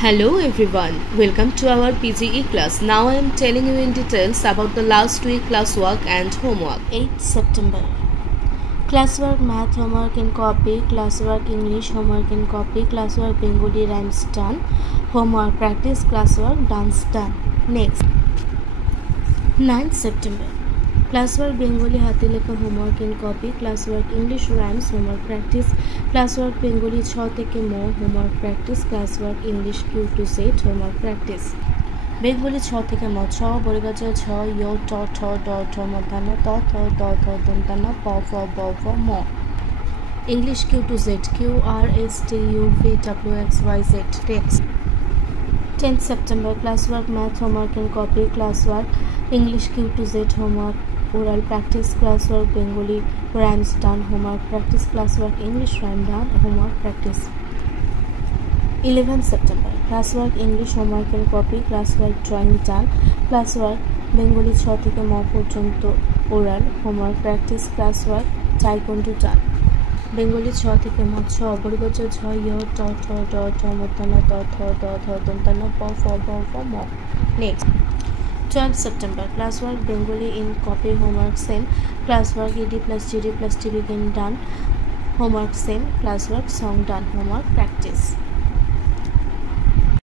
Hello everyone, welcome to our PGE class. Now I am telling you in details about the last week classwork and homework. 8th September. Classwork math homework in copy, classwork English homework in copy, classwork Bengali rhymes done, homework practice, classwork dance done. Next. 9th September. Classwork Bengali হাতে লেখা homework in copy, classwork English rhymes homework practice, classwork Bengali 6 থেকে ম homework practice, classwork English Q to Z homework practice. Bengali 6 থেকে ম ছ বর্গজ ছ য় ট ঠ ড ঠ মধ্যাহ্ন ত থ দ থ দন্তান্ন প ফ ব ফ ম. English Q to Z Q R S T U V W X Y Z. Text. 10th September. Classwork math homework in copy, classwork English Q to Z homework oral practice, classwork Bengali rhymes done homework practice, classwork English rhyme done homework practice. 11th September. Classwork English homework in copy, classwork drawing done, classwork Bengali 6 থেকে ম পর্যন্ত oral homework practice, classwork taekwondo done. Bengali 6 থেকে ম ছ বর্গজ ঝ য় ট ঠ ড ঢ মধ্যাহ্ন ত থ দ থ দন্তান্ন প ফ ব ফ ম. Next. 12th September. Classwork Bengali in copy homework same, classwork ED plus GD plus TB again done homework same, classwork song done homework practice.